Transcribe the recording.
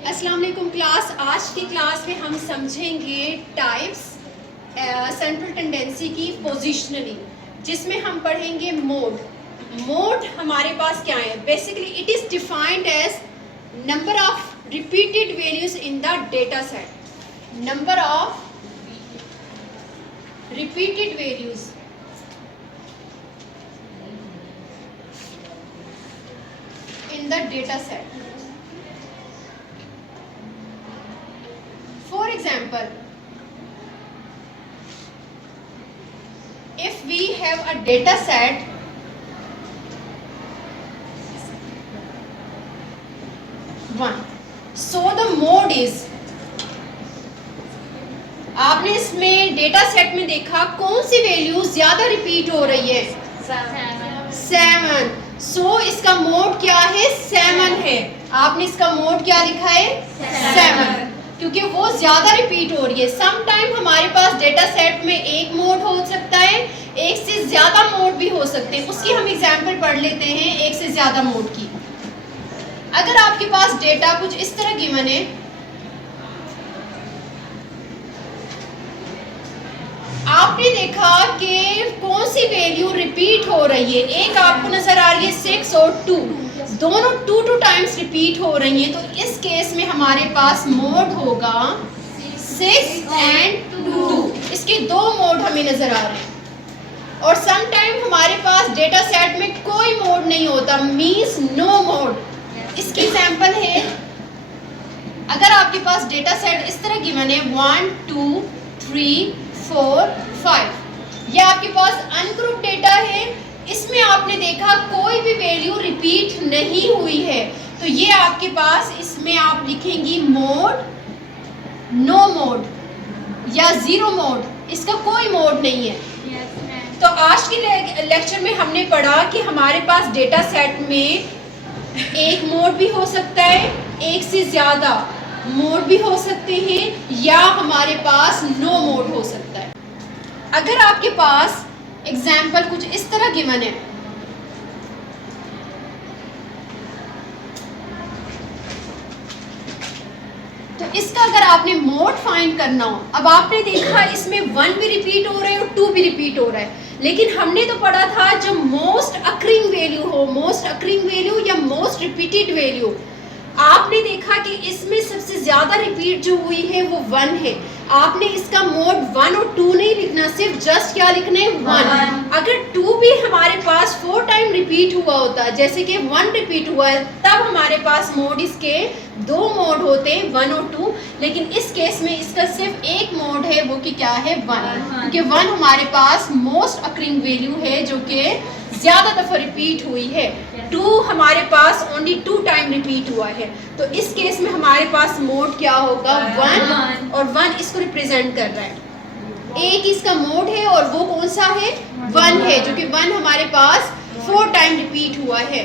अस्सलाम वालेकुम क्लास। आज की क्लास में हम समझेंगे टाइप्स सेंट्रल टेंडेंसी की पोजिशनली, जिसमें हम पढ़ेंगे मोड। मोड हमारे पास क्या है? Basically it is defined as number of repeated values in the data set. Number of repeated values in the data set. For example, if we have a data set one, so the mode is, आपने इसमें data set में देखा कौन सी value ज्यादा repeat हो रही है? 7। सो इसका मोड क्या है? 7 है। आपने इसका मोड क्या लिखा है? 7, क्योंकि वो ज्यादा रिपीट हो रही है। सम टाइम हमारे पास डेटा सेट में एक मोड हो सकता है, एक से ज्यादा मोड भी हो सकते हैं। उसकी हम एग्जांपल पढ़ लेते हैं, एक से ज्यादा मोड की। अगर आपके पास डेटा कुछ इस तरह गिवन है, आपने देखा कि कौन सी वैल्यू रिपीट हो रही है। एक आपको नजर आ रही है 6 और 2, दोनों 2 टाइम्स रिपीट हो रही हैं, तो इस केस में हमारे पास मोड होगा 6 एंड 2। इसके 2 मोड हमें नजर आ रहे हैं। और सम टाइम हमारे पास डेटा सेट में कोई मोड नहीं होता, मींस नो मोड। इसकी एग्जांपल है, अगर आपके पास डेटा सेट इस तरह गिवन है 1 2 3 4 5, यह आपके पास अनग्रुप डेटा है। इसमें आपने देखा कोई भी वैल्यू रिपीट नहीं हुई है, तो ये आपके पास, इसमें आप लिखेंगी मोड, नो मोड या जीरो मोड। इसका कोई मोड नहीं है। तो आज के लेक्चर में हमने पढ़ा कि हमारे पास डेटा सेट में एक मोड भी हो सकता है, एक से ज्यादा मोड भी हो सकते हैं, या हमारे पास नो मोड हो सकता है। अगर आपके पास एग्जाम्पल कुछ इस तरह गिवन है, तो इसका अगर आपने मोड फाइंड करना हो, अब आपने देखा इसमें 1 भी रिपीट हो रहा है और 2 भी रिपीट हो रहा है, लेकिन हमने तो पढ़ा था जब मोस्ट अकरिंग वैल्यू हो, मोस्ट अकरिंग वैल्यू या मोस्ट रिपीटेड वैल्यू, आपने देखा कि इसमें सबसे ज्यादा रिपीट जो हुई है वो 1 है। आपने इसका मोड 1 और 2 नहीं लिखना, सिर्फ जस्ट क्या लिखना है? 1। अगर 2 भी हमारे पास 4 टाइम रिपीट हुआ होता, जैसे कि 1 रिपीट हुआ है, तब हमारे पास मोड इसके 2 मोड होते हैं, 1 और 2। लेकिन इस केस में इसका सिर्फ एक मोड है, वो कि क्या है? 1, क्योंकि 1 हमारे पास मोस्ट अकरिंग वैल्यू है जो कि ज्यादा दफा रिपीट हुई है। 2 हमारे पास ओनली 2 टाइम रिपीट हुआ है, तो इस केस में हमारे पास मोड क्या होगा? 1, और 1 इसको रिप्रेजेंट कर रहा है। एक इसका मोड है और वो कौन सा है? 1 है, जो कि 1 हमारे पास 4 टाइम रिपीट हुआ है।